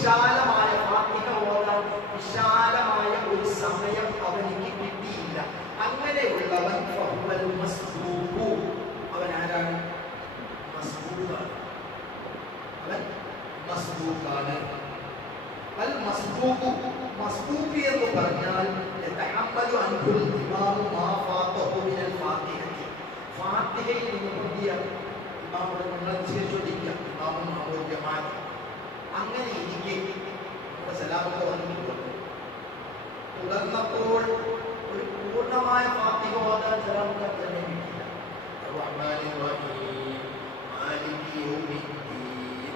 വിശാലമായ ഫാത്തിഹ ഓതാൻ വിശാലമായ ഒരു സമയം അവനിക്ക് കിട്ടിയില്ല. അങ്ങനെയുള്ളവൻ ഫഹുവൽ മസ്ബൂഖു, അവൻ ആരാണ്? മസ്ബൂഖാണ്. അവൻ മസ്ബൂഖാണ്. അൽ മസ്ബൂഖു, മസ്ബൂഖ് എന്ന് പറഞ്ഞാൽ യതഹമ്മലു അൻഹുൽ ഇമാമു മാ ഫാതഹു മിനൽ ഫാത്തിഹത്തി, ഫാത്തിഹയിൽ നിന്ന് പുതിയ ഇമാമുടെ നിങ്ങൾ നിസ്കരിച്ചുകൊണ്ടിരിക്കുക, ഇമാമും മാമൂൽ ജമാഅത്ത്. അങ്ങനെ എനിക്ക് നമ്മുടെ സലാമൊക്കെ വന്നിട്ടുണ്ട്. തുടർന്നപ്പോൾ ഒരു പൂർണ്ണമായ ഫാത്തിഹ ഓതാൻ സലാമൊക്കെ തന്നെ കിട്ടിയില്ല.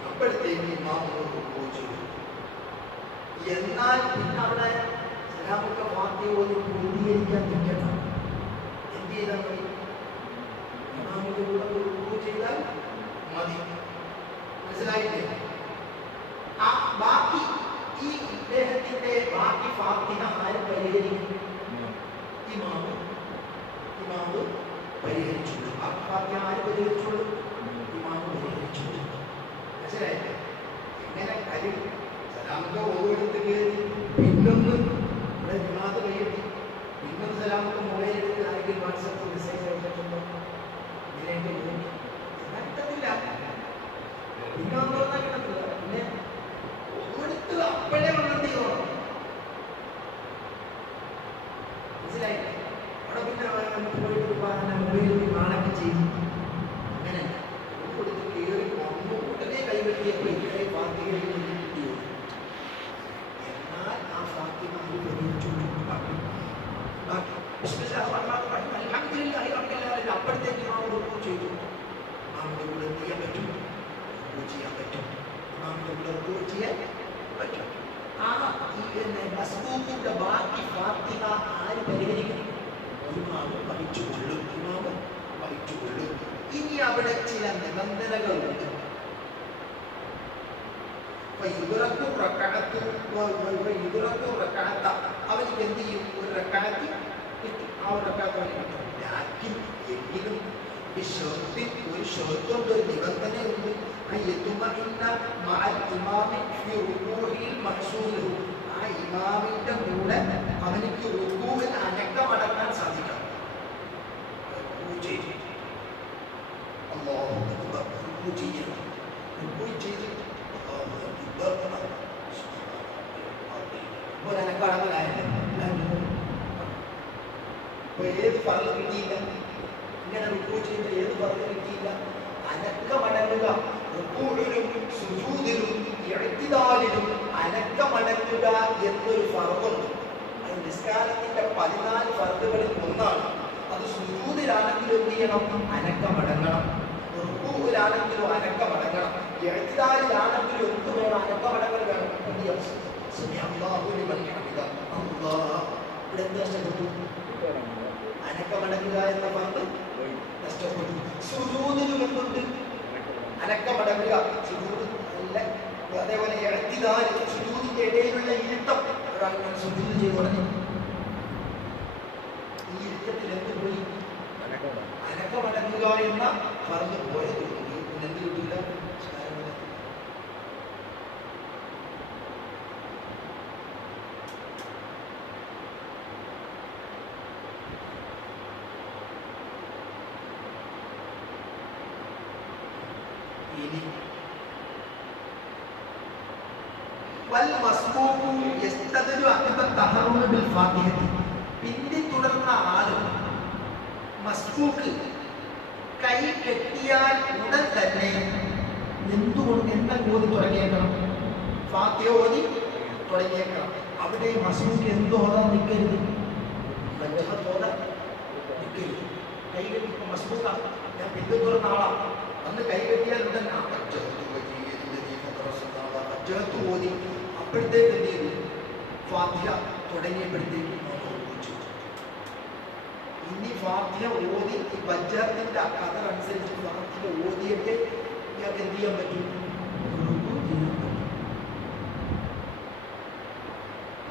അപ്പോഴത്തേക്ക് ഇമാമോട് ചോദിച്ചു. എന്നാൽ പിന്നെ അവിടെ സലാമൊക്കെ ഫാത്തിഹ ഓതി പൂർത്തീകരിക്കാൻ നിൽക്കണം. എന്ത് ചെയ്താൽ മതി? ഇമാമിന്റെ കൂടെ റുക്കൂ ചെയ്താൽ മതി. മനസ്സിലായില്ലേ? ആ ബാക്കി ഈ ഇദ്ദേഹത്തിന്റെ ബാക്കി ഫാത്തിഹ ആര് പരിഹരിക്കും? ഇമാമ് പരിഹരിച്ചുള്ളൂ. ആ ഫാത്തിഹ ആര് പരിഹരിച്ചുള്ളൂ? ഇമാമ് പരിഹരിച്ചുള്ളൂ. മനസ്സിലായില്ലേ? എങ്ങനെ കാര്യം? സലാമൊക്കെ ഓരോരുത്തർ കയറി പിന്നൊന്ന് ഇവിടെ ജമാഅത്ത് കയ്യെത്തി, പിന്നൊന്ന് സലാമൊക്കെ മൊബൈൽ എടുത്ത് ആരെങ്കിലും വാട്സാപ്പ് മെസ്സേജ് അയച്ചിട്ടുണ്ടോ? ഇതിലേക്ക് കിട്ടത്തില്ല. പിന്നെ ഒന്നും കിട്ടത്തില്ല. പിന്നെ ഒരിടത്ത് അപ്പോഴേ വന്നെത്തി തോന്നും. മനസ്സിലായില്ലേ? അവിടെ പിന്നെ പോയിട്ട് മൊബൈലിൽ കാണൊക്കെ ചെയ്തു. അങ്ങനെ കൊടുത്ത് കയറി വന്നു ഉടനെ കൈവെട്ടിയപ്പോൾ ഇങ്ങനെ ഫാത്തിഹയിൽ നിന്ന് കിട്ടിയോ? എന്നാൽ ആ ഫാത്തിഹ അപ്പോഴത്തേക്ക് ഇമാമോട് റുക്കൂ ചെയ്തു. ഇമാമിന്റെ കൂടെ എന്ത് ചെയ്യാൻ പറ്റും? റുക്കൂ ചെയ്യാൻ പറ്റും. ഇമാമിന്റെ കൂടെ റുക്കൂ ചെയ്യാൻ പറ്റും. ആ മസ്ബൂഖിന്റെ ബാക്കി ഫാത്തിഹ ആര് പരിഹരിക്കും? ഇമാമ് വഹിച്ചുകൊള്ളും. ഇനി അവിടെ ചില നിബന്ധനകളുണ്ട്. അവനിക്ക് എന്ത് ചെയ്യും? ഒരു റക്അത്ത് കിട്ടും. ആ ഒരു റക്അത്ത് അവന് കിട്ടും. എങ്കിലും ഒരു ഷർത്തുണ്ട്, ഒരു നിബന്ധനയുണ്ട്. ആ ഇമാമിന്റെ കൂടെ അവനിക്ക് റുകൂഇൽ അനക്കമടക്കാൻ സാധിക്കണം. ഏത് ഫർള് കിട്ടിയില്ല? ഇങ്ങനെ റുക്കൂ ചെയ്യുമ്പോൾ ഏത് ഫർള് കിട്ടിയില്ല? അനക്കമടങ്ങുക. റുക്കൂഇലും സുജൂദിലും ഇഅ്തിദാലിലും അനക്കമടങ്ങുക എന്നൊരു ഫർളുണ്ട്. അത് നിസ്കാരത്തിന്റെ 14 ഫർളുകളിൽ ഒന്നാണ്. അത് സുജൂദിലാണെങ്കിലും എന്ത് ചെയ്യണം? അനക്കമടങ്ങണം. റുക്കൂഇലാണെങ്കിലും അനക്കമടങ്ങണം. ഇഅ്തിദാലിലാണെങ്കിലും എന്ത് വേണം? അനക്കമടങ്ങൽ വേണം. അല്ലാഹു ലിമൻ ഹമിദ. അല്ലാഹ് ഇവിടെ എന്ത് നഷ്ടപ്പെട്ടു? അനക്കമടങ്ങുക എന്ന ഫർള് നഷ്ടപ്പെട്ടു. സുജൂദിലും എന്തുണ്ട്? അനക്കമടങ്ങുക. സുജൂദ് അല്ല, അതേപോലെ ഇഅ്തിദാൽ, സുജൂദിന്റെ ഇടയിലുള്ള ഇരുത്തം. ഒരാൾ സുജൂദ് ചെയ്ത് ഉടനെ ഈ ഇരുത്തത്തിൽ എന്ത് പോയി? അനക്കമടങ്ങുക എന്ന ഫർള് പോയത്. പിന്നെ എന്ത് കിട്ടില്ല? പിന്തുടർന്ന ആള് മസ്ബൂക്ക് കൈ കെട്ടിയാൽ ഉടൻ തന്നെ എന്തുകൊണ്ട് ഓതി തുടങ്ങിയേക്കണം? ഫാത്തിഹ ഓതി തുടങ്ങിയേക്കണം. അവിടെ മസ്ബൂക്ക് എന്തോതാൻ നിൽക്കരുത്? ഓതാൻ നിൽക്കരുത്. കൈ കെട്ടി മസ്ബൂക്ക ഞാൻ പിന്തുടർന്ന ആളാണ്, അന്ന് കൈ കെട്ടിയാൽ ഉടൻ ഓതി. അപ്പോഴത്തേക്ക് എന്ത് ചെയ്തു? ഫാത്തിഹ തുടങ്ങിയപ്പോഴത്തേക്ക് ഇനി ഫാത്തിഹ ഓതി ഈ ബജ്ജത്തിന്റെ കഥ അനുസരിച്ച് ഫാത്തിഹ ഓതിയിട്ട് ഇയാൾക്ക് എന്ത് ചെയ്യാൻ പറ്റും?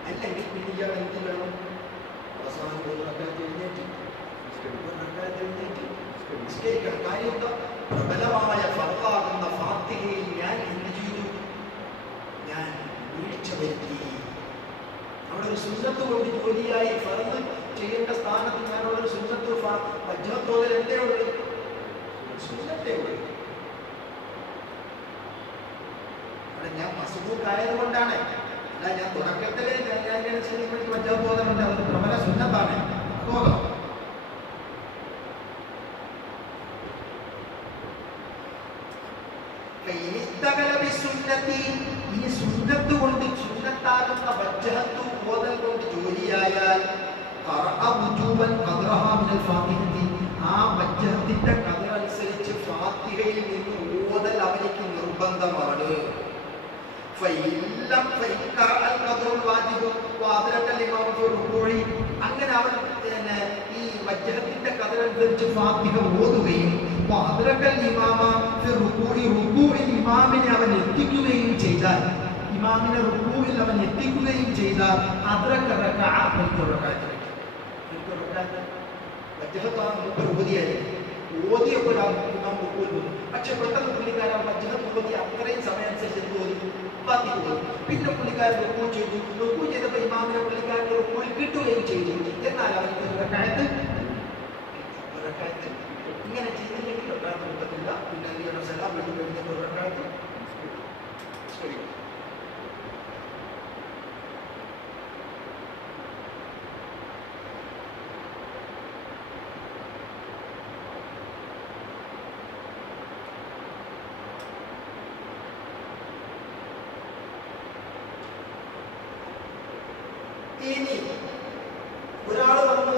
അല്ലെങ്കിൽ പിന്നെ ഇയാൾ എന്ത് വേണം? അവസാനം എഴുന്നേറ്റ് നിസ്കരിക്കണം. കാര്യം എന്താ? പ്രബലമായ ഫർളാകുന്ന ഫാത്തിഹയിൽ ഞാൻ എന്ത് ചെയ്തു? ഞാൻ വീഴ്ച വരുത്തി. അവിടെ ഒരു സുന്നത്ത് കൊണ്ട് ജോലിയായി ഫർദ് ചെയ്യേണ്ട സ്ഥാനത്ത് ഞാൻ അവിടെ ഒരു സുന്നത്ത് വജ്ജത്തോതിൽ എന്തേ ഉള്ളു? സുന്നത്തേ ഉള്ളു. അവിടെ ഞാൻ മസ്ബൂക്കായത് കൊണ്ടാണ്, അല്ല ഞാൻ തുടക്കത്തില് ഞാൻ ശരിക്കും വജ്ജത്തോതുന്നുണ്ട്, അത് പ്രബല സുന്നത്താണ് തോന്നണം. ഇനി സുന്നത്ത് കൊണ്ട് സുന്നത്താകുന്ന വജ്ജഹത്തു ഓതൽ കൊണ്ട് ജോലിയായാൽ ആ വജ്ജഹത്തിന്റെ ഖദർ അനുസരിച്ച് ഫാത്തിഹയിൽ നിന്ന് ഓതൽ അവനിക്ക് നിർബന്ധമാണ്. അങ്ങനെ അവൻ ഈ വജ്ജഹത്തിന്റെ ഖദർ അനുസരിച്ച് ഫാത്തിഹ ഓതുകയും ഇമാമിനെ അവൻ എത്തിക്കുകയും ചെയ്താൽ, ഇമാമിനെ റുക്കൂഇൽ അവൻ എത്തിക്കുകയും ചെയ്താൽ പക്ഷെ പെട്ടെന്ന് പുള്ളിക്കാരൻ വജ്ജഹത്ത് ഓതി അത്രയും സമയം അനുസരിച്ച് ഓതി പിന്നെ പുള്ളിക്കാരൻ റുക്കൂ ചെയ്തു. റുക്കൂ ചെയ്തപ്പോൾ ഇമാമിനെ പുള്ളിക്കാരൻ റുക്കൂയിൽ കിട്ടുകയും ചെയ്തു. എന്നാൽ അവർക്ക് ഇങ്ങനെ ചെയ്തില്ലെങ്കിൽ റക്അത്ത് കിട്ടത്തില്ല. പിന്നെ എന്ത് ചെയ്യണം? സലാം വീട്ടിൽ കഴിഞ്ഞപ്പോൾ റക്അത്ത് ഇനി ഒരാൾ വന്ന്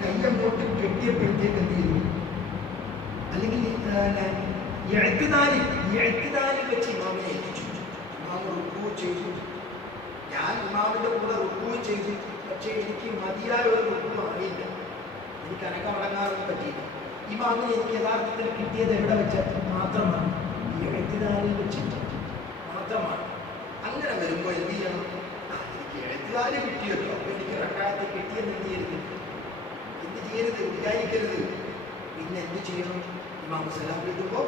കയ്യങ്ങോട്ട് കെട്ടിയപ്പോഴത്തേക്ക് എന്ത് ചെയ്തു? അല്ലെങ്കിൽ എഴുത്തിനാലിൽ വെച്ച് ഇമാമിനെ എത്തിച്ചു. ഇമാമ് റുക്കൂ ചെയ്തു, ഞാൻ ഇമാമിന്റെ കൂടെ റുക്കൂ ചെയ്തു. പക്ഷേ എനിക്ക് മതിയായ ഒരു റുക്കൂ അറിയില്ല, എനിക്ക് അനക്കമടങ്ങാനൊന്നും പറ്റിയില്ല. ഇമാമിനെ എനിക്ക് യഥാർത്ഥത്തിൽ കിട്ടിയത് എവിടെ വെച്ച് മാത്രമാണ്? ഈ എഴുത്തിനാലിൽ വെച്ച് മാത്രമാണ്. അങ്ങനെ വരുമ്പോൾ എന്ത് ചെയ്യണം? എനിക്ക് എഴുത്തിനാല് കിട്ടിയല്ലോ, അപ്പൊ എനിക്ക് റക്അത്ത് കിട്ടിയെന്ന് എന്ത് ചെയ്യരുത്? വിചാരിക്കരുത്. പിന്നെ എന്ത് ചെയ്യണം? ഇമാം സലാം കിട്ടുമ്പോൾ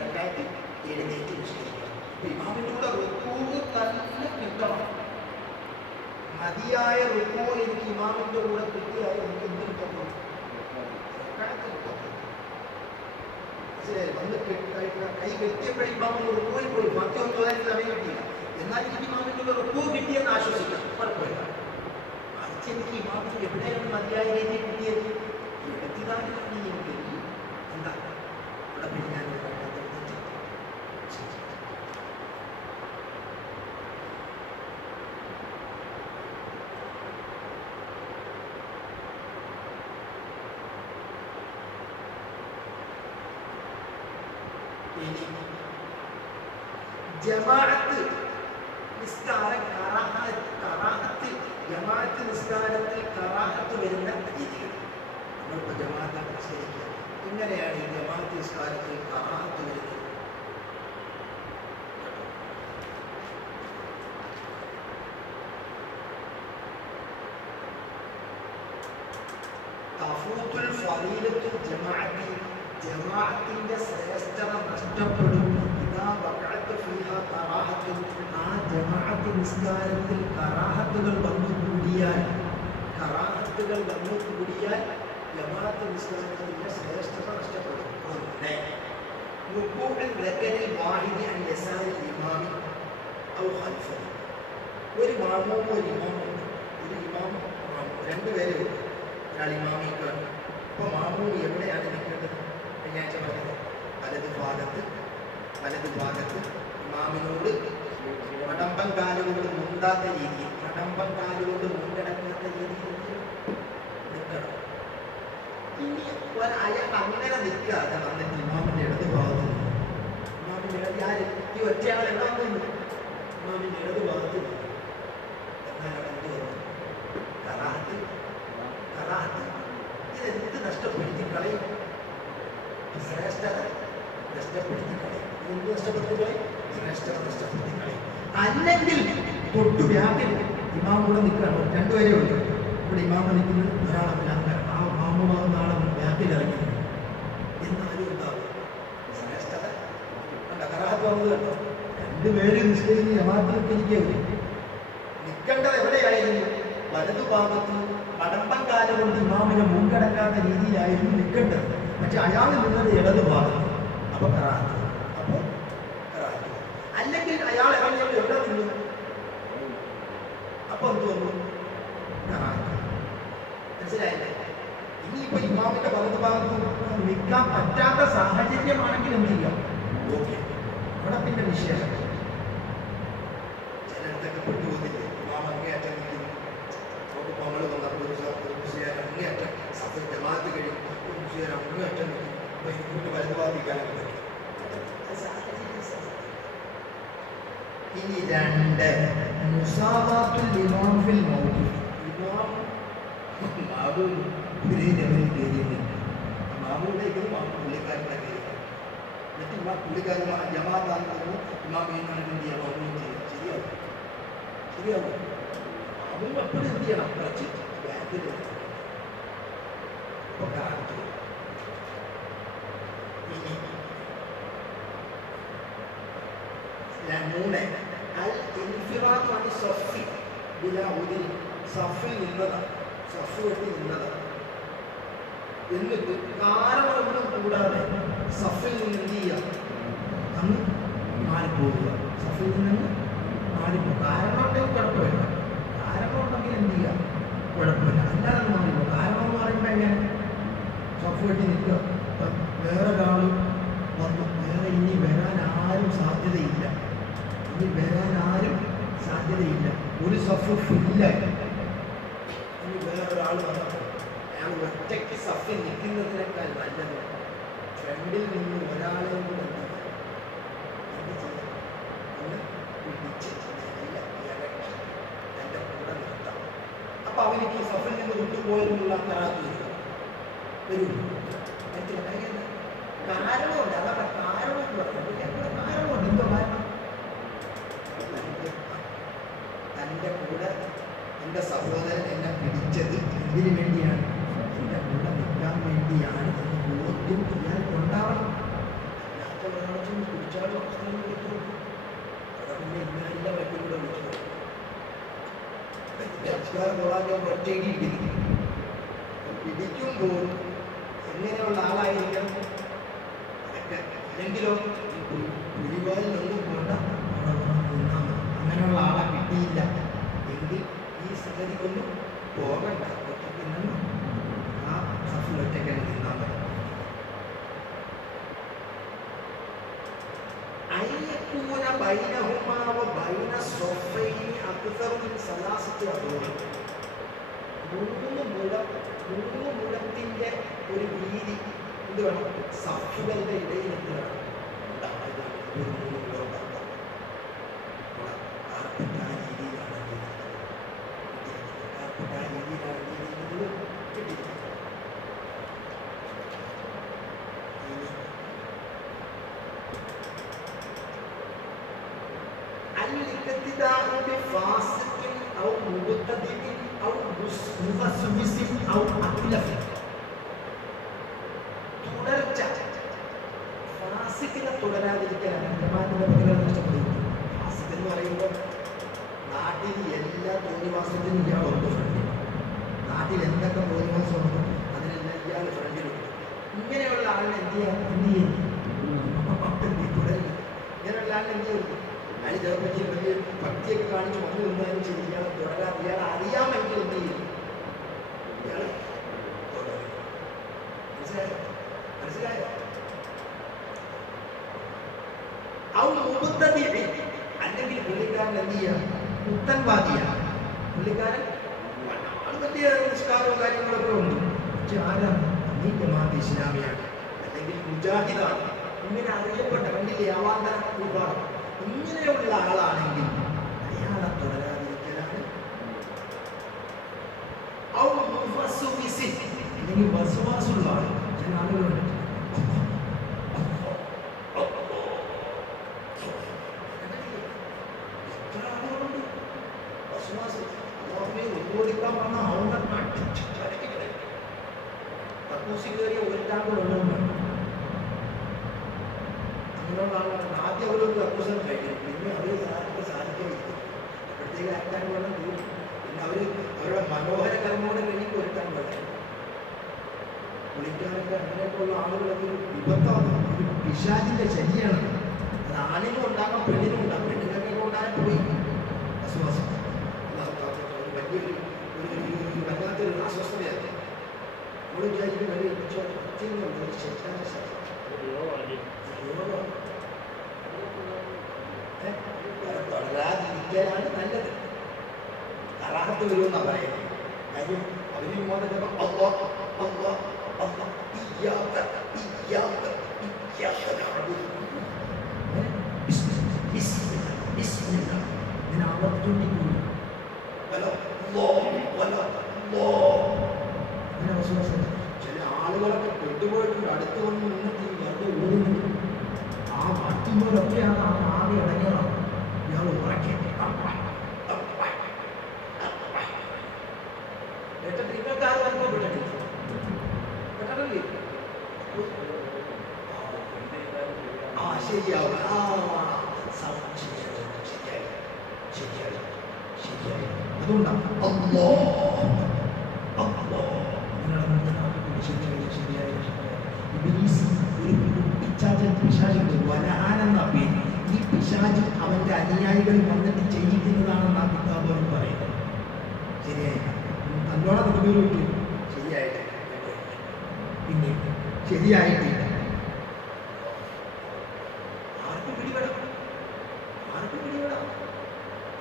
റക്അത്ത് എഴുന്നേറ്റ് നിസ്കരിക്കണം. അപ്പൊ ഇമാമിന്റെ കൂടെ റുക്കൂ തന്നെ കിട്ടണം. മതിയായ റുക്കൂ എനിക്ക് ഇമാമിന്റെ കൂടെ കിട്ടിയാൽ എനിക്ക് എന്ത് കിട്ടണം? റക്അത്ത് കിട്ടണം. വന്ന് കൈ കെട്ടിയപ്പോഴും ഇമാമിന്റെ റുക്കൂയിൽ പോയി മറ്റൊന്നും ചോദാൻ സമയം കിട്ടിയില്ല. എന്നാൽ എനിക്ക് ഇമാമിന്റെ കൂടെ റുക്കൂ കിട്ടിയെന്ന് ആശ്വസിക്കാം, കുഴപ്പമില്ല. എനിക്ക് ഇമാമിന് എവിടെയാണ് മതിയായ രീതി കിട്ടിയത്? എഴുത്തിനാലാണ് എനിക്ക് എന്താ ഇവിടെ പിന്നെ ഞാൻ ജമാഅത്ത് നിസ്കാരം കറാഹത്ത് ജമാഅത്ത് നിസ്കാരത്തിൽ കറാഹത്ത് വരുന്ന രീതികൾ നമ്മളിപ്പോൾ ജമാഅത്ത് നിസ്കരിക്കുക. എങ്ങനെയാണ് ഈ ജമാഅത്ത് നിസ്കാരത്തിൽ കറാഹത്ത് വരുന്നത്? തഫൂത്തുൽ ഫളീലത്തുൽ ജമാഅത്തി, ജമാഅത്തിന്റെ ശ്രേഷ്ഠത നഷ്ടപ്പെടും. ഇദാ വഖഅത്ത് ഫീഹാ കറാഹത്തുൻ, ആ ജമാഅത്ത് നിസ്കാരത്തിൽ കറാഹത്തുകൾ വന്നുകൂടിയാൽ ജമാഅത്ത് നിസ്കാരത്തിന്റെ ശ്രേഷ്ഠത നഷ്ടപ്പെടും. ഒരു മാമൂമും ഒരു ഇമാമുണ്ട്. ഒരു ഇമാമും രണ്ടുപേരും ഒരാൾ ഇമാമിക്കാണ്. അപ്പോൾ മാമൂം എവിടെയാണ് നിൽക്കേണ്ടത്? കഴിഞ്ഞാഴ്ച പറഞ്ഞത് വലത് ഭാഗത്ത് ഇമാമിനോട് മടമ്പൻ കാലുകൊണ്ട് മുണ്ടാത്ത രീതിയിൽ, മടമ്പൻ കാലുകൊണ്ട് മുണ്ടടക്കാത്ത രീതിയിൽ നിൽക്കണം. ഇനി അയാൾ അങ്ങനെ നിൽക്കാതെ വന്നിട്ട് ഇമാമിന്റെ ഇടത് ഭാഗത്ത്, ഇമാമിന്റെ ആര് ഈ ഒറ്റയാൾ എവിടെ വന്നു? ഇമാമിന്റെ ഇടത് ഭാഗത്ത്. എന്നാൽ അവിടെ എന്ത് വന്നു? കറാഹത്ത്. ഇതെന്ത് നഷ്ടപ്പെടുത്തി കളയും? ശ്രേഷ്ഠത നഷ്ടപ്പെടുത്തി കളയും. എന്ത് നഷ്ടപ്പെടുത്തി കളയും? ശ്രേഷ്ഠത നഷ്ടപ്പെടുത്തി കളയും. അല്ലെങ്കിൽ തൊട്ടു വ്യാപിൽ ഇമാം കൂടെ നിൽക്കുകയാണ്, രണ്ടുപേരെ ഉണ്ട്. ഇവിടെ ഇമാമ നിൽക്കുന്നത് ഒരാളെ ആ മാമുമാകുന്ന ആളെ വ്യാപിൽ ഇറങ്ങിയിട്ടുണ്ട്. എന്നാലും ഉണ്ടാവും ശ്രേഷ്ഠത. കറാഹത്ത് വന്നത് കേട്ടോ, പേര് നിശ്ചയിച്ച് ജമാഅത്തിരിക്കുകയില്ല. നിൽക്കേണ്ടത് എവിടെയായിരുന്നു? വലതുഭാഗത്ത് കടമ്പൻ കാലം കൊണ്ട് ഇമാമിനെ മുൻകടക്കാത്ത രീതിയിലായിരുന്നു നിൽക്കേണ്ടത്. പക്ഷെ അയാൾ നിന്നത് ഇടതുഭാഗത്ത്. അപ്പൊ കറാഹത്ത്. അപ്പൊ കറാഹത്ത്. അല്ലെങ്കിൽ അയാൾ ഇറങ്ങിയത് എവിടെ നിന്നു? അപ്പൊ എന്ത് വന്നു? കറാഹത്ത്. മനസ്സിലായില്ലേ? ഇനിയിപ്പോ ഇമാമിന്റെ വലതുഭാഗത്ത് നിൽക്കാൻ പറ്റാത്ത സാഹചര്യമാണെങ്കിൽ എന്ത് ചെയ്യാം? ഓക്കെ, ഇവിടെ പിന്നെ വിശേഷം ചിലയിടത്തൊക്കെ പെട്ടുപോകുന്നില്ലേ? ഇമാം അങ്ങേയറ്റം നിൽക്കുന്നു. നമ്മൾ വന്നപ്പോൾ ഒരു മുസ്ലിയാർ അങ്ങേയറ്റം സഫർ ജമാഅത്ത് കഴിയും, ഒരു മുസ്ലിയാർ അങ്ങേയറ്റം നിൽക്കും. അപ്പൊ ഇങ്ങോട്ട് വലതുഭാഗിക്കാനൊക്കെ പറ്റും. ഇനി രണ്ട്, മുസാവാത്തുൽ ഇമാം ഫിൽ മൗഖിഫ്. ഇമാം മാബൂദ് ഒരേ ലെവലിൽ കയറിയിട്ടുണ്ട്. മാബൂദിലേക്ക് പുള്ളിക്കാരൻ്റെ കയറി, എന്നിട്ട് പുള്ളിക്കാരൻ ജമാഅത്താണെന്ന് ഇമാം എന്ത് ചെയ്യാം? മൗഖിഫ് ചെയ്യാം. ശരിയാവും? ശരിയാവും? അവൻ എപ്പോഴും എന്ത് ചെയ്യണം? കുറച്ച് ബാക്കിൽ കാണിച്ചു. മൂന്ന്, അൽ ഇൻഫിറാദു അനി സഫി ബിലാ ഉദ്രി. സഫിൽ നിന്നതാണ്, സഫ് വെട്ടി നിന്നതാണ്. എന്നിട്ട് കാരണമൊന്നും കൂടാതെ സഫിൽ നിന്ന് എന്ത് ചെയ്യാം? അങ്ങ് മാറിപ്പോവുക. സഫിൽ നിന്ന് മാറിപ്പോകും. കാരണം ഉണ്ടെങ്കിൽ കുഴപ്പമില്ല, കാരണം ഉണ്ടെങ്കിൽ എന്ത് ചെയ്യാം? കുഴപ്പമില്ല. അല്ലാതെ മാറിപ്പോ. കാരണം എന്ന് പറയുമ്പോൾ എങ്ങനെ? സഫ് വെട്ടി നിൽക്കുക, വേറൊരാൾ വന്നു, വേറെ ഇനി വരാൻ ആരും സാധ്യതയില്ല, ഇനി വരാൻ ആരും സാധ്യതയില്ല, ഒരു സഫ് ഫുല്ലായി. ഇനി വേറൊരാൾ വന്നപ്പോൾ അയാൾ ഒറ്റയ്ക്ക് സഫിൽ നിൽക്കുന്നതിനേക്കാൾ നല്ലത് ഫ്രണ്ടിൽ നിന്ന് ഒരാളെയും കൂടെ എന്ത് ചെയ്യാം? ഒന്ന് പിടിച്ച് നല്ല ഇറക്കി എൻ്റെ കൂടെ നിർത്താം. അപ്പൊ അവനിക്ക് സഫിൽ നിന്ന് വിട്ടുപോയെന്നുള്ള കറാത്ത് വരും. കാരണമുണ്ട്, അതവിടെ കാരണമെന്ന് പറഞ്ഞു. കാരണമുണ്ട്. എന്തോ കാരണം? തൻ്റെ കൂടെ എൻ്റെ സഹോദരൻ എന്നെ പിടിച്ചത് ഇതിനു വേണ്ടിയാണ്, എൻ്റെ കൂടെ നിൽക്കാൻ വേണ്ടിയാണ് എന്ന് ബോധ്യം ഇയാൾക്ക് ഉണ്ടാവണം. അല്ലാത്ത ഒരാളും പിടിച്ചാലും അവസ്ഥയും കിട്ടും. അവിടെ പിന്നെ ഇന്നാലില്ല മറ്റും കൂടെ വിളിച്ചു ഒറ്റയിടിയിരിക്കുന്നു. പിടിക്കുമ്പോൾ എങ്ങനെയുള്ള ആളായിരിക്കണം? അതൊക്കെ അല്ലെങ്കിലോ ഗുരുവായൂരിൽ നിന്നും കൊണ്ട അങ്ങനെയുള്ള ആളെ കിട്ടിയില്ല എങ്കിൽ ഈ സംഗതിക്കൊന്നും പോകണ്ട. ഒറ്റയ്ക്ക് നിന്നും ആ സഫിൽ ഒറ്റയ്ക്ക് നിന്നാൽ മതി. അയ്യക്കൂന ബൈനഹുമാവ ബൈന സൊഫൈനി അക്തറു മിൻ സലാസത്തി അദൂർ. 3 മുഴത്തിൻ്റെ ഒരു വീതി എന്ത് വേണം? സഫുകളുടെ ഇടയിൽ എന്ത് വേണം? ഒരു 3 മുഴം ആ രീതിയിലാണ് കിട്ടിയിരിക്കുന്നത്. തുടർച്ച ഫാസിക്കിനെ തുടരാതിരിക്കാനാണ് ജമാഅത്തിന്റെ പ്രതികൾ നഷ്ടപ്പെടുന്നത്. ഫാസിക് എന്ന് പറയുമ്പോൾ നാട്ടിൽ എല്ലാ തോന്നിവാസത്തിനും ഇയാൾ ഉണ്ട് ഫ്രണ്ടിൽ. നാട്ടിൽ എന്തൊക്കെ തോന്നിവാസമുണ്ടോ അതിനെല്ലാം ഇയാൾ ഫ്രണ്ടിലുണ്ട്. ഇങ്ങനെയുള്ള ആളിനെ എന്ത് ചെയ്യും? തുടരില്ല. ഇങ്ങനെയുള്ള ആളിനെ എന്ത് ചെയ്യും? അയാൾ ചിലപ്പോൾ വലിയ ഭക്തിയൊക്കെ കാണിച്ച് വന്നു നിന്നാലും ശരി, ഇയാളെ തുടരാതെ ഇയാൾ അറിയാമെങ്കിൽ എന്ത് ചെയ്യും? ഇയാൾ തുടരും. മനസ്സിലായോ? മനസ്സിലായോ? അല്ലെങ്കിൽ പുള്ളിക്കാരൻ എന്ത് ചെയ്യാം? പുത്തൻവാദിയാണ്. പുള്ളിക്കാരൻ വലിയ നിസ്കാരവും കാര്യങ്ങളൊക്കെ ഉണ്ട്. പക്ഷെ ആരാണ്? നീ ജമാഅത്ത് ഇസ്ലാമിയാണ്, അല്ലെങ്കിൽ മുജാഹിദാണ്, ഇങ്ങനെ അറിയപ്പെട്ട കണ്ടില്ലേ അവാന്തര വിഭാഗം. ഇങ്ങനെയുള്ള ആളാണെങ്കിൽ അയാളെ തുടരാതിരിക്കലാണ്. അല്ലെങ്കിൽ വസ്വാസുള്ള ആൾ. ചില ആളുകളുണ്ട് ഓടിക്കാൻ വന്ന അവനെ കക്കൂസി കയറിയ ഒരാളുകളുണ്ട്. അങ്ങനെയുള്ള ആളാണ്. ആദ്യം അവരൊരു കക്കൂസം കഴിക്കും, പിന്നെ അവർ സാധിക്കാതിരിക്കും. അപ്പോഴത്തേക്ക് ആക്കാൻ വെള്ളം തീരും. പിന്നെ അവരുടെ മനോഹര കർമ്മോടെ കഴിഞ്ഞ് ഒരുക്കാൻ വെള്ളം കുളിക്കാനൊക്കെ അങ്ങനെയൊക്കെയുള്ള ആളുകളൊക്കെ ഒരു വിപത്താണ്, ഒരു പിശാചിന്റെ ശരിയാണ്. അത് ആണിനും ഉണ്ടാകാം പെണ്ണിനും ഉണ്ടാകും. പെണ്ണുങ്ങൾക്കൊക്കെ ഉണ്ടായാൽ പോയി അസുവാസം വലിയൊരു വല്ലാത്തൊരു അസ്വസ്ഥതയാണ്. നമ്മൾ വിചാരിക്കും വലിയ വളരാതിരിക്കാനാണ് നല്ലത്. കറാഹത്ത് വരുമെന്നാണ് പറയുന്നത്. കാര്യം അവര് ചില ആളുകളൊക്കെ പെട്ടുപോയിട്ടുണ്ട്. അടുത്ത് വന്ന് നിന്നിട്ട് വെറുതെ ഓടുന്നു. ആ മാറ്റുമ്പോഴൊക്കെയാണ് ആ ആകെ ഇടങ്ങാണ്. ഇയാൾ ഉറക്കി നിങ്ങൾക്കാരും അനുഭവപ്പെട്ടിട്ടില്ല. പെട്ടെന്നല്ലേ ശരിയാവും. ശരിയായി. അതുകൊണ്ടാണ് പിശാചുണ്ട്. വലഹാനെന്ന പേര്. ഈ പിശാച് അവന്റെ അനുയായികൾ വന്നിട്ട് ചെയ്യിക്കുന്നതാണെന്ന് ആ കിതാബ് പറയുന്നത്. ശരിയായി നല്ലോണം നമുക്ക് കിട്ടും. ശരിയായിട്ടില്ല. പിന്നെ ശരിയായിട്ടില്ല. ആർക്കും പിടിപെടാം,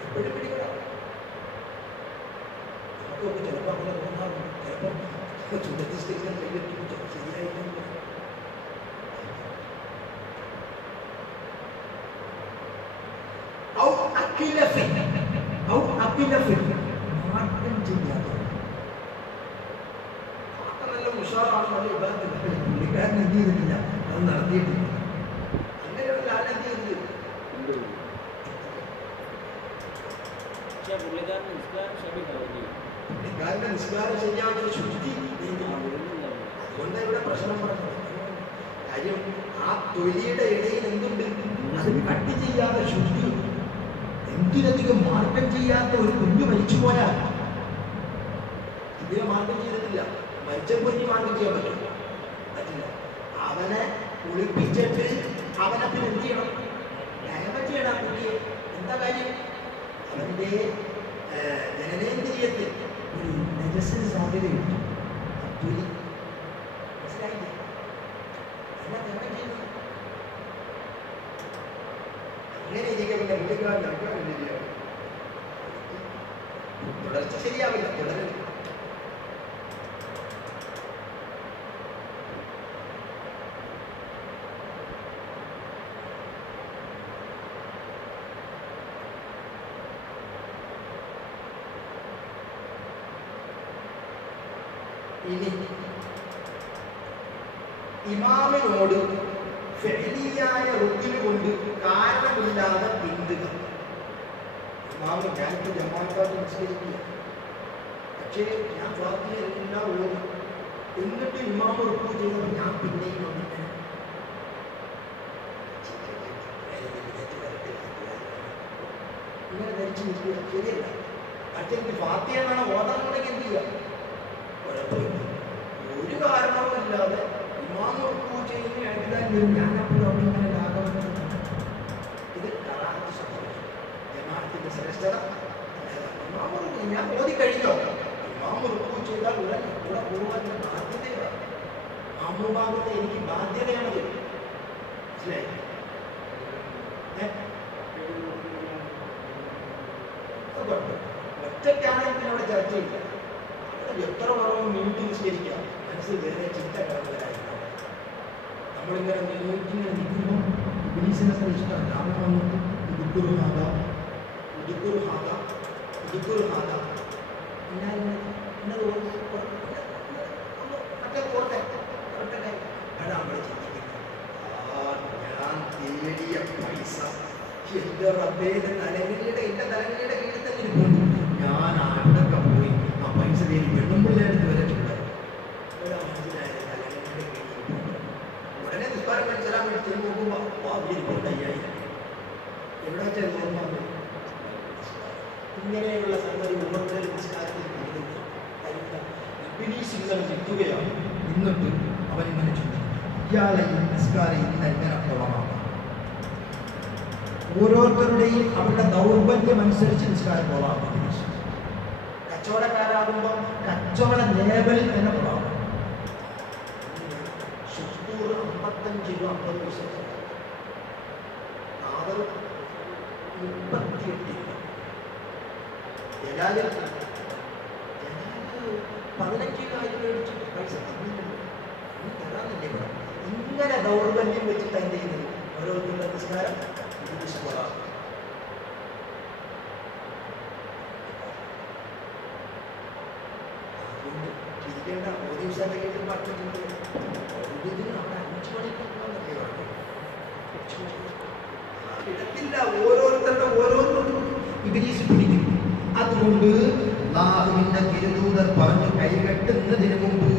എപ്പോഴും പിടിപെടാം. നമുക്കൊക്കെ ചിലപ്പോൾ അങ്ങനെ തോന്നാറുണ്ട്. ചിലപ്പോൾ ചുമത്തിസ്കരിക്കാൻ കൈകെട്ടും ശരിയായിട്ടുണ്ട്. മാർഗം ചെയ്യാതെ നല്ല ഉഷാറാണ്. നല്ല വിഭാഗത്തിൽ പുള്ളിക്കാരൻ എന്ത് ചെയ്തിട്ടില്ല, അത് നടത്തിയിട്ടില്ല. അങ്ങനെയുള്ള ആരെന്ത് ചെയ്തത്? പുള്ളിക്കാരന്റെ നിസ്കാരം ശരിയാവുന്ന ശുദ്ധി. അതുകൊണ്ട് ഇവിടെ പ്രശ്നം പറഞ്ഞത്. കാര്യം ആ തൊലിയുടെ ഇടയിൽ എന്തുണ്ട്? അത് കട്ട് ചെയ്യാതെ ശുദ്ധി. എന്തിനധികം മാർഗം ചെയ്യാത്ത ഒരു കുഞ്ഞു മരിച്ചു പോയാൽ ഇതിനെ മാർഗം ചെയ്തിട്ടില്ല. മരിച്ചപ്പോൾ ഇനി മാർഗം ചെയ്യാൻ പറ്റില്ല. അവനെ കുളിപ്പിച്ചിട്ട് അവനെ പിന്നെ എന്ത് ചെയ്യണം? ഡയമണ്ട് ചെയ്യണം. കുട്ടിയെ എന്താ കാര്യം? അവന്റെ ജനനേന്ദ്രിയത്തിൽ ഒരു നജസ്സിന് സാധ്യതയുണ്ട്. തൊലി മനസ്സിലായില്ലേ? എന്നാ ഡയമണ്ട് ചെയ്യുന്നത് അങ്ങനെ ഇരിക്കുന്ന പുള്ളിക്കാരൻ നടക്കാൻ ശരിയാവും. തുടർച്ച ശരിയാവില്ല. തുടരും. ഇനി ഇമാമിനോട് ഫെലിയായ റുക്കിന് കൊണ്ട് കാരണമില്ലാതെ പിന്തുക. ഇമാമ് ഞാനിപ്പോൾ ജമാഅത്തായിട്ട് നിസ്കരിക്കുക, പക്ഷേ ഞാൻ ഫാത്തിഹ എല്ലാം ഓടി, എന്നിട്ട് ഇമാമ് റുക്കു ചെയ്തപ്പോൾ ഞാൻ പിന്നെയും വന്നിട്ട് ഇങ്ങനെ ധരിച്ചു നിൽക്കുക ശരിയല്ല. പക്ഷെ എനിക്ക് ഫാത്തിഹ എന്നാണ് ഓതാനുണ്ടെങ്കിൽ എന്ത് ചെയ്യുക? കുഴപ്പമില്ല. ഒരു കാരണവുമില്ലാതെ ഇമാമ് റുക്കു ചെയ്യുന്ന എഴുതാൻ വരും. ഞാനപ്പോഴും അവിടെ ഇങ്ങനെ ലാഘവം. ഇത് കറാഹത്ത് സ്വഭാവം. ജമാഅത്തിന്റെ ശ്രേഷ്ഠത ഇമാമ് റുക്കു ഞാൻ ഓതി കഴിഞ്ഞോ? ഇമാമ് റുക്കു ചെയ്താൽ കൂടെ പോകാൻ ബാധ്യതയാണ്. മാമൂഭാഗത്തെ എനിക്ക് ബാധ്യതയാണത്. മനസ്സിലായി? ഒറ്റയ്ക്കാണെങ്കിൽ അവിടെ ചർച്ചയില്ല. എത്ര കുറവ് മിനിറ്റ് നിസ്കരിക്കാം. മനസ്സിൽ വേറെ ചിന്ത കടന്നവരായിരുന്നു. നമ്മളിങ്ങനെ നീട്ടിങ്ങനെ നിൽക്കുമ്പോൾ ഇബ്ലീസിനൊക്കെ ഇഷ്ടമാണ്. രാമൻ വന്നിട്ട് ഉടുക്കുറു ഹാദ എന്നത് മറ്റേ പോട്ടെ നമ്മൾ ചിന്തിക്കുന്നത് ഞാൻ തേടിയ പൈസ എന്റെ റബ്ബേന്റെ തലങ്ങളിയുടെ എന്റെ തലങ്ങളിയുടെ കീഴിൽ തന്നെ ഇരിക്കുന്നു. ഞാൻ ആരുടെയൊക്കെ പോയി ആ പൈസ തേടി വെണ്ണുമ്പിള്ളേടുത്ത് വരച്ചുള്ളത് ഉടനെ നിസ്കാരം മനസ്സിലാൻ വേണ്ടി നോക്കുമ്പോൾ 5000 എവിടെ മറ്റേ ഓർമ്മ ഇങ്ങനെയുള്ള സംഗതി ഉമ്മത്തിൽ നിസ്കാരത്തിൽ ഇബ്ലീസ് ഇങ്ങനെ നിൽക്കുകയാണ്. നിന്നിട്ട് അവനിങ്ങനെ ചിന്തിക്കും, ഇയാളെ ഈ നിസ്കാരം ഇന്ന് എങ്ങനെ കൊള്ളാം. ഓരോരുത്തരുടെയും അവരുടെ ദൗർബല്യം അനുസരിച്ച് നിസ്കാരം കൊള്ളാം. കച്ചവടക്കാരാകുമ്പോൾ കച്ചവട ലേബലിൽ തന്നെ കൊള്ളാം. 55 രൂപ 50 പൈസ, 38 രൂപ. 15,000 മേടിച്ചിട്ട് പൈസ തരാന്നില്ലേ? ഇങ്ങനെ ദൗർബല്യം വെച്ചിട്ട് എന്ത് ചെയ്യുന്നത്? ഓരോരുത്തരുടെ നിസ്കാരം കൊള്ളാം. ഇരിക്കേണ്ട ഒരു ദിവസം കേട്ട് പറഞ്ഞിട്ടുണ്ട്. ഇതിന് അവിടെ 5 മണിക്ക് പോകാന്നല്ലേ പറഞ്ഞു. ഇടത്തില്ല, ഓരോരുത്തരുടെ ഓരോന്നും ഇബ്ലീസ് പിടിക്കും. അതുകൊണ്ട് അല്ലാഹുവിന്റെ തിരുദൂതർ പറഞ്ഞു, കൈകെട്ടുന്നതിന് മുമ്പ്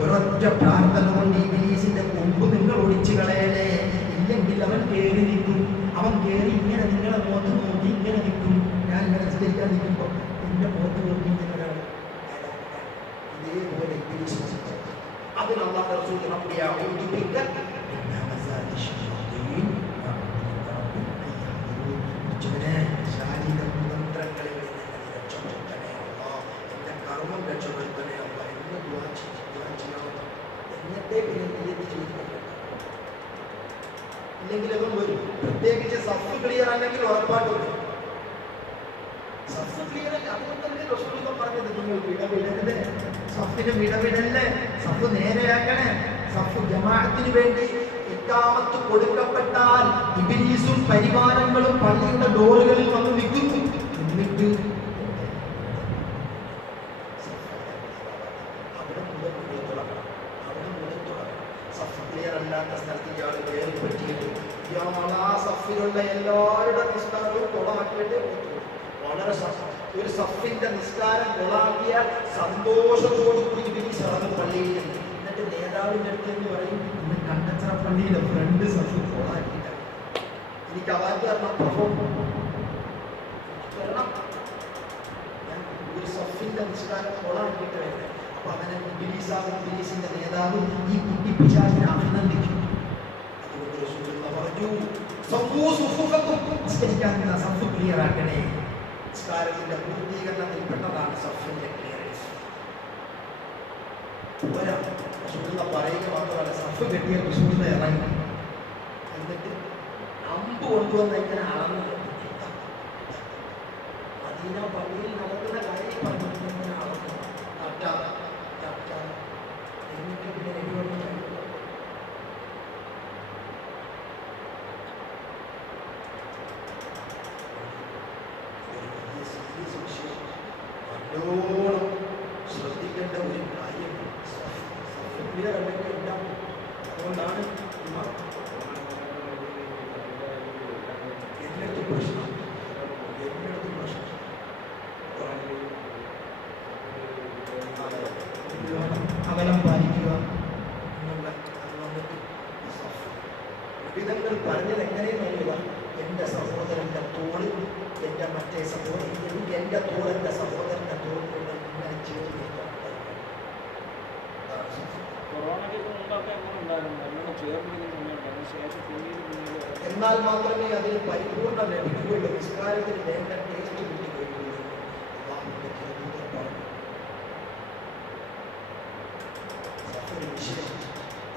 ഒരൊറ്റ പ്രാർത്ഥന കൊണ്ട് ഇബ്ലീസിന്റെ കൊമ്പ് നിങ്ങൾ ഒടിച്ചു കളയണേ. ഇല്ലെങ്കിൽ അവൻ കയറി നിൽക്കും. അവൻ കയറി ഇങ്ങനെ നിങ്ങളെ മുഖത്ത് നോക്കി ഇങ്ങനെ നിൽക്കും. ഞാൻ ഇങ്ങനെ നിസ്കരിക്കാൻ നിൽക്കുമ്പോൾ എന്റെ മുഖത്ത് നോക്കി നിങ്ങളാണ് ഇതേപോലെ ഇബ്ലീസ്. അതിന് അല്ലാഹു റസൂൽ നമ്മുടെ ശാരീരിക കുതന്ത്രങ്ങളിൽ നിന്ന് രക്ഷപ്പെടുത്തണേ അല്ലാ, എന്റെ കർമ്മം രക്ഷപ്പെടുത്തണേ അല്ലാ എന്ന് ദുആ ചെയ്യണം. എന്നിട്ടേ പിന്നെ നീയത്ത് ചെയ്തിട്ടുണ്ട്. ഇല്ലെങ്കിൽ അതും വരും. പ്രത്യേകിച്ച് സഫ് ക്ലിയർ അല്ലെങ്കിൽ ഉറപ്പായിട്ട് വരും. സഫ് ക്ലിയർ അല്ല, അതുകൊണ്ട് തന്നെ റസൂൽ പറഞ്ഞത് നിങ്ങൾ വിടവിടരുത്, സഫിന് വിടവിടല്ലേ, സഫ് നേരെയാക്കണേ. സഫ് ജമാഅത്തിന് വേണ്ടി ഇഖാമത്ത് കൊടുക്കപ്പെട്ടാൽ ഇബ്ലീസും പരിവാരങ്ങളും പള്ളിയുടെ ഡോറുകളിൽ വന്ന് നിൽക്കുന്നു. എന്നിട്ട് സഫ് ക്ലിയർ അല്ലാത്ത സ്ഥലത്ത് ഇയാൾ കയറി പറ്റിയിട്ട് ഇയാൾ ആ സഫിലുള്ള എല്ലാവരുടെ നിസ്കാരവും കൊളാക്കിയിട്ട് വളരെ ഒരു സഫിന്റെ നിസ്കാരം കൊളാക്കിയ സന്തോഷത്തോടു കൂടി ഇബ്ലീസ് ഇറങ്ങും പള്ളിയിൽ. എന്നിട്ട് നേതാവിൻ്റെ അടുത്ത് എന്ന് പറയും, ഇന്ന് കണ്ടച്ചറ പള്ളിയിലെ ഫ്രണ്ട് സഫ് കൊളാക്കിയിട്ട് എനിക്ക് അവാർഡ് തരണം, ഞാൻ ഒരു സഫിന്റെ നിസ്കാരം കൊളാക്കിയിട്ട് വരണം. അപ്പൊ അവനെ ഇബ്ലീസിന്റെ നേതാവ് ഈ കുട്ടി പിശാചിനെ അഭിനന്ദിക്കും. അതുകൊണ്ട് റസൂലുള്ളാഹി പറഞ്ഞു, നിസ്കരിക്കാനുള്ള സഫ് ക്ലിയർ ആക്കണേ. നിസ്കാരത്തിന്റെ പൂർത്തീകരണത്തിൽപ്പെട്ടതാണ് സഫിന്റെ ക്ലിയറൻസ്. റസൂലുള്ളാഹി പറയുക മാത്രമല്ല, സഫ് കെട്ടിയ റസൂലുള്ളാഹി ഇറങ്ങി. എന്നിട്ട് അമ്പ് കൊണ്ടുവന്ന് ഇങ്ങനെ അളന്ന് മദീന പള്ളിയിൽ നടക്കുന്ന കാര്യം പറഞ്ഞു ഇങ്ങനെ അളന്നു എന്നിട്ട് പിന്നെ നല്ലോണം ശ്രദ്ധിക്കേണ്ട ഒരു കാര്യം ക്ലിയർ അല്ലെങ്കിൽ എല്ലാം. അതുകൊണ്ടാണ് എന്നിടത്ത് പ്രശ്നം അകലം പാലിക്കുക എന്നുള്ള അത് വന്നിട്ട് വിധങ്ങൾ പറഞ്ഞത് എങ്ങനെയും അറിയുക. എൻ്റെ സഹോദരൻ്റെ തോട് എൻ്റെ മറ്റേ സഹോദരൻ, എൻ്റെ തോട് എൻ്റെ സഹോദരൻ്റെ തോടിലുള്ള ഇങ്ങനെ ചേർത്ത് എന്നാൽ മാത്രമേ അതിന് പരിപൂർണ്ണ ലഭിക്കുകയുള്ളൂ. നിസ്കാരത്തിന് വേണ്ട ടേസ്റ്റ് കിട്ടുകയുള്ളൂ.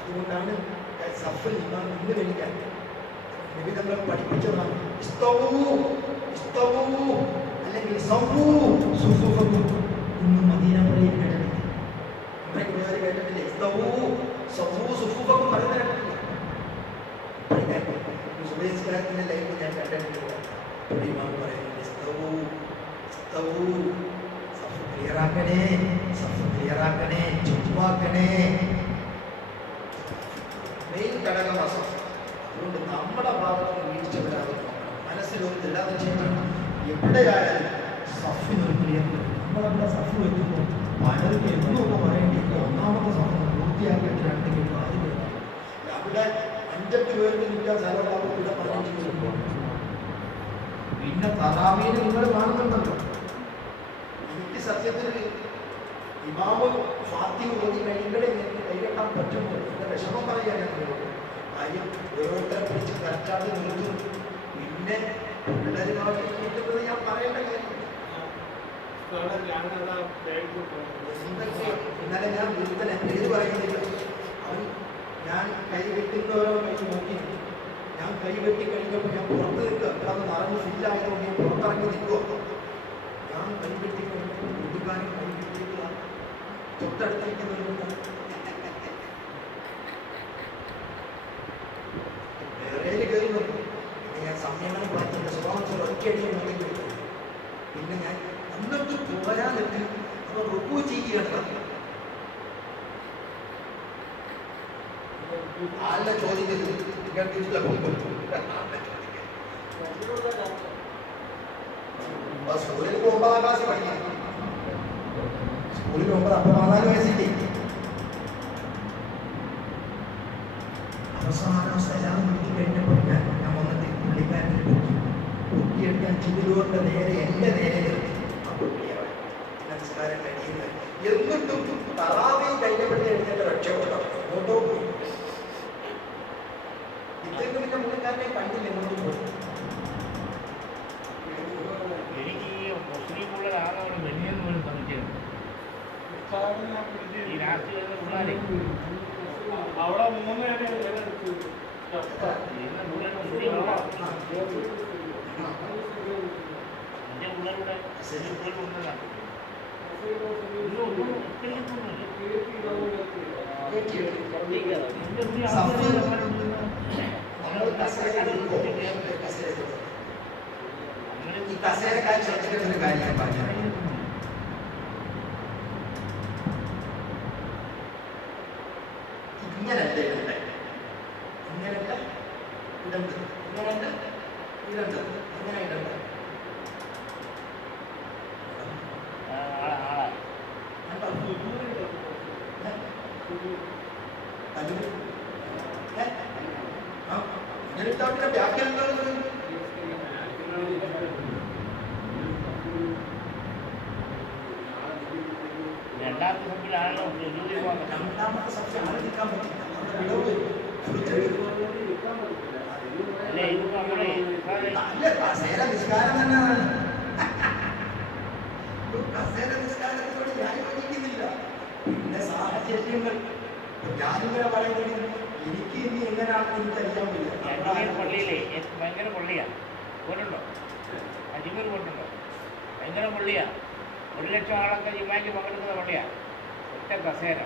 അതുകൊണ്ടാണ് സഫിൽ ഇമാം ഇന്ന് കഴിക്കാൻ വിവിധങ്ങൾ പഠിപ്പിച്ചതാണ്. അല്ലെങ്കിൽ ഇന്ന് മദീന പള്ളിയിൽ കേട്ടിട്ടില്ല, വേറെ കേട്ടിട്ടില്ലേ? പറയുന്ന കേട്ടിട്ടില്ല. സുബൈസ്കാരത്തിന്റെ ലൈഫ് ഞാൻ കണ്ടിട്ടില്ല. ഇമാം പറയുന്നത് സഫ് ക്ലിയറാക്കണേ, ചുറ്റുവാക്കണേ. മെയിൻ ഘടകമാണ് സഫ്. അതുകൊണ്ട് നമ്മുടെ ഭാഗത്ത് വീഴ്ച വരാതെ മനസ്സിലൊന്നും ഇല്ലാതെ ചെയ്യണം. എവിടെയായാലും സഫിനൊരു ക്ലിയർ. നമ്മളവിടെ സഫ് വെക്കുമ്പോൾ പലർക്ക് എന്നൊക്കെ പറയേണ്ടിയിട്ട് ഒന്നാമത്തെ സഫ് പൂർത്തിയാക്കിയിട്ട് 2 കിട്ടും 4 കിട്ടും. അവിടെ 5-8 പേർക്ക് നിൽക്കാൻ സ്ഥലമുണ്ടാകും. ഇവിടെ 15 പേരുമ്പോൾ പിന്നെ തറാവീന് നിങ്ങൾ കാണുന്നുണ്ടല്ലോ. എനിക്ക് സത്യത്തിൽ ഇമാമ് ഫാത്തിഹ ഓതി കഴിയുമ്പോഴേ എനിക്ക് കൈകെട്ടാൻ പറ്റുമോ എന്റെ വിഷമം പറയാൻ നിങ്ങളോട്. കാര്യം ഓരോരുത്തരെ പിടിച്ച് കറക്റ്റാണ്ട് നിർത്തും. പിന്നെ പിള്ളേരുമായിട്ട് കിട്ടുന്നത് ഞാൻ പറയേണ്ട കാര്യം. ഇന്നലെ ഞാൻ വീട്ടിലെ പേര് പറയുന്നില്ല. അവൻ ഞാൻ കൈ വെട്ടുന്നവരോ കൈ നോക്കി. ഞാൻ കൈ വെട്ടി കഴിഞ്ഞപ്പോൾ ഞാൻ പുറത്ത് നിൽക്കുക. അത് നിറഞ്ഞ് ഫില്ലായതുകൊണ്ട് ഞാൻ പുറത്തിറങ്ങി നിൽക്കുക. ഞാൻ കൈ വെട്ടി കഴിഞ്ഞപ്പോൾ കൂട്ടുകാരൻ കൈ വെട്ടിക്കുക തൊട്ടടുത്തേക്ക് വേറെ കയറി നോക്കും. പിന്നെ ഞാൻ സംയമനം പറഞ്ഞിട്ട് സ്വഭാവം ഒറ്റയടിയും നോക്കി. പിന്നെ ഞാൻ എന്നിട്ട് പോരാന്നിട്ട് അവർ റുക്കു ചെയ്യുകയാണ്. ആരുടെ ചോദിക്കുന്നത് സ്കൂളിൽ 9ാം ക്ലാസ് പഠിക്കാം. സ്കൂളിൽ 9 അപ്പോൾ 14 വയസ്സില്ലേ. അവസാനം സലാം വിളിച്ചു കഴിഞ്ഞപ്പോൾ ഞാൻ വന്നിട്ട് പുള്ളിക്കാരനെ പൊക്കിയെടുക്കാൻ ചുതിലൂറിന്റെ നേരെ എന്റെ നേരെ നിർത്തി. ആ പൊക്കിയാണ് നമസ്കാരം കഴിയുന്നത്. എന്നിട്ടും തറാവീഹ് കഴിഞ്ഞപ്പോഴത്തെ എഴുന്നേറ്റ് രക്ഷപ്പെടാം ഫോട്ടോ പോയി. ഇത്രയും പിന്നെ പുള്ളിക്കാരനെ കണ്ടില്ല. എങ്ങോട്ടും പോയി. എനിക്ക് ഈ മുസ്ലിമുള്ള ആളോട് വെനിയെന്ന് പോലും സംശയം. ഈ രാഷ്ട്രീയ പിള്ളേരെ അവിടെ 3 പേരെ പിള്ളേരുടെ ഉണ്ടതാണ്. ഈ കസേരക്കാർ ശ്രദ്ധിക്കുന്ന ഒരു കാര്യം ഞാൻ പറഞ്ഞു. ഇങ്ങനല്ല ഇടണ്ടേ, ഇങ്ങനല്ല ഇടണ്ട്, ഇങ്ങനല്ല ഇടണ്ട്, ഇങ്ങനെ ഇടണ്ട്. ഇങ്ങനെ പിന്നെ വ്യാഖ്യാനം രണ്ടാമത്തെ സംശയം ആലോചിക്കാൻ പറ്റില്ല. കസേര നിസ്കാരം തന്നെയാണ്. കസേര നിസ്കാരത്തിനോട് ഞാൻ യോജിക്കുന്നില്ല. പിന്നെ സാഹചര്യങ്ങൾ ഞാനിങ്ങനെ പറയുന്നത് എനിക്ക് ഇനി എങ്ങനെയാണെന്ന് എനിക്കറിയാൻ പറ്റില്ല. പള്ളിയിലെ ഭയങ്കര പള്ളിയാണ്. പോയിട്ടുണ്ടോ? അജ്മീർ പോയിട്ടുണ്ടോ? ഭയങ്കര പള്ളിയാണ്. 1 ലക്ഷം ആളൊക്കെ ജുമായ്ക്ക് പങ്കെടുക്കുന്ന പള്ളിയാണ്. ഒറ്റ കസേര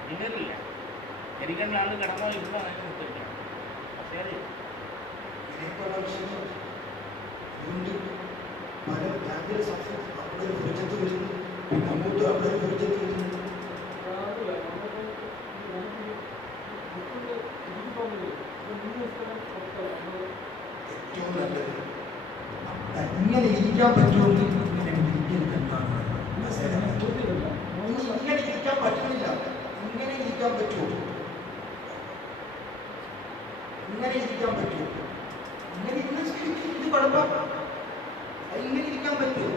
അജ്മീറില്ല. ശരിക്കും ആൾ കിടന്നോ ഇരുന്നോ അതിന് മുത്തിരിക്കണം. കസേര പല വ്യാജ സംശയം അവിടെ ഒരു പ്രൊജക്ട് വരുന്നു. പിന്നെ അങ്ങോട്ട് അവിടെ ഒരു പ്രൊജക്ട് വരുന്നു. ഏറ്റവും നല്ലത് ഇങ്ങനെ ഇരിക്കാൻ പറ്റുമെങ്കിൽ ഇങ്ങനെ ഇരിക്കരുത് എന്നാണ്. ഇങ്ങനെ ഇരിക്കാൻ പറ്റുന്നില്ല. ഇങ്ങനെ ഇരിക്കാൻ പറ്റുമോ? ഇങ്ങനെ ഇരിക്കാൻ പറ്റുമോ? ഇങ്ങനെ ഇരുന്ന് ഇത് കുഴപ്പം. ഇങ്ങനെ ഇരിക്കാൻ പറ്റുമോ?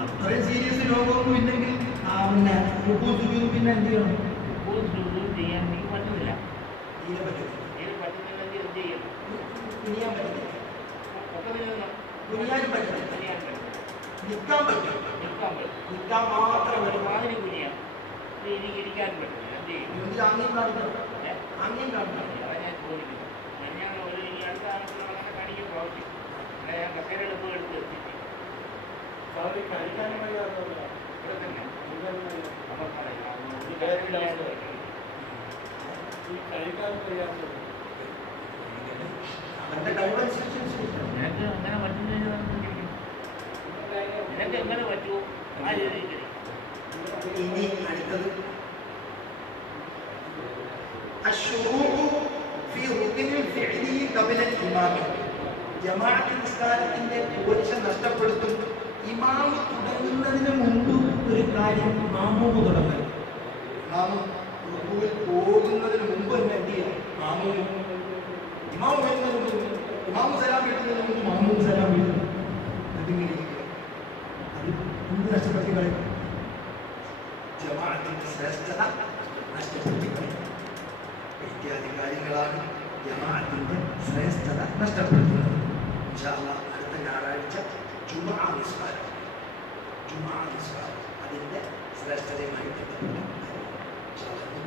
അത്രയും സീരിയസ് രോഗമൊന്നും ഇല്ലെങ്കിൽ പിന്നെ എന്ത് ചെയ്യണം? ചെയ്യാൻ എനിക്ക് പറ്റുന്നില്ല. തീരെ പറ്റുന്നില്ല. പറ്റുന്നില്ലെങ്കിൽ എന്ത് ചെയ്യണം? കുനിയാൻ പറ്റുന്നില്ല. കുനിയാൻ പറ്റുന്നില്ല. നിൽക്കാൻ പറ്റും. നിൽക്കാൻ മാത്രം ഒരുമാതിരി കുനിയാം. എനിക്ക് ഇരിക്കാൻ പറ്റില്ല. എന്ത് ചെയ്യും? ആംഗ്യം കാണിക്കണം. ആംഗ്യം കാണിക്കണം. അതാണ് ഞാൻ ചോദിക്കുന്നത്. ഞാൻ ഒരു ഈ അടുത്ത ആളുകൾ അങ്ങനെ കാണിക്കാൻ പ്രവർത്തിക്കും. ഞാൻ കസേര എടുത്ത് എത്തിച്ചു കഴിക്കാനും വയ്യാത്തല്ല. ഇവിടെ തന്നെ ഈ കഴിക്കാനും വയ്യാത്തത് അവന്റെ കഴിവനുസരിച്ച് നിനക്ക് അങ്ങനെ പറ്റുന്ന നിനക്ക് എങ്ങനെ പറ്റുമോ? ആ ശരി ശരി. ഇനി അടുത്തത് الشروع في ركن الفعل قبل الإمام. ജമാഅത്ത് നിസ്കാരത്തിന്റെ പൂർച്ച നഷ്ടപ്പെടുത്തും ഇമാമ് തുടങ്ങുന്നതിന് മുമ്പ് ഒരു കാര്യം മാമൂമ് തുടങ്ങൽ. ഇമാമ് റുകൂവിൽ പോകുന്നതിന് മുമ്പ് തന്നെ എന്ത് ചെയ്യാം? മാമൂമ് ഇമാമ് വരുന്നതിന് മുമ്പ് ഇമാമ് സലാം വീട്ടുന്നതിന് മുമ്പ് മാമൂമ് സലാം വീട്ടുന്നു. അതിങ്ങനെ ഇരിക്കുക. അത് എന്ത് നഷ്ടപ്പെടുത്തി കളയും? ജമാഅത്തിന്റെ ശ്രേഷ്ഠത നഷ്ടപ്പെടുത്തി കളയും. ഇത്യാദി കാര്യങ്ങളാണ് ജമാഅത്തിന്റെ ശ്രേഷ്ഠത നഷ്ടപ്പെടുത്തുന്നത്. ഇൻഷാ അല്ലാഹ് അടുത്ത ഞായറാഴ്ച ജുമുഅ നിസ്കാരം അതിന്റെ ശ്രേഷ്ഠതയുമായി ബന്ധപ്പെട്ട ഇൻഷാ അല്ലാഹ്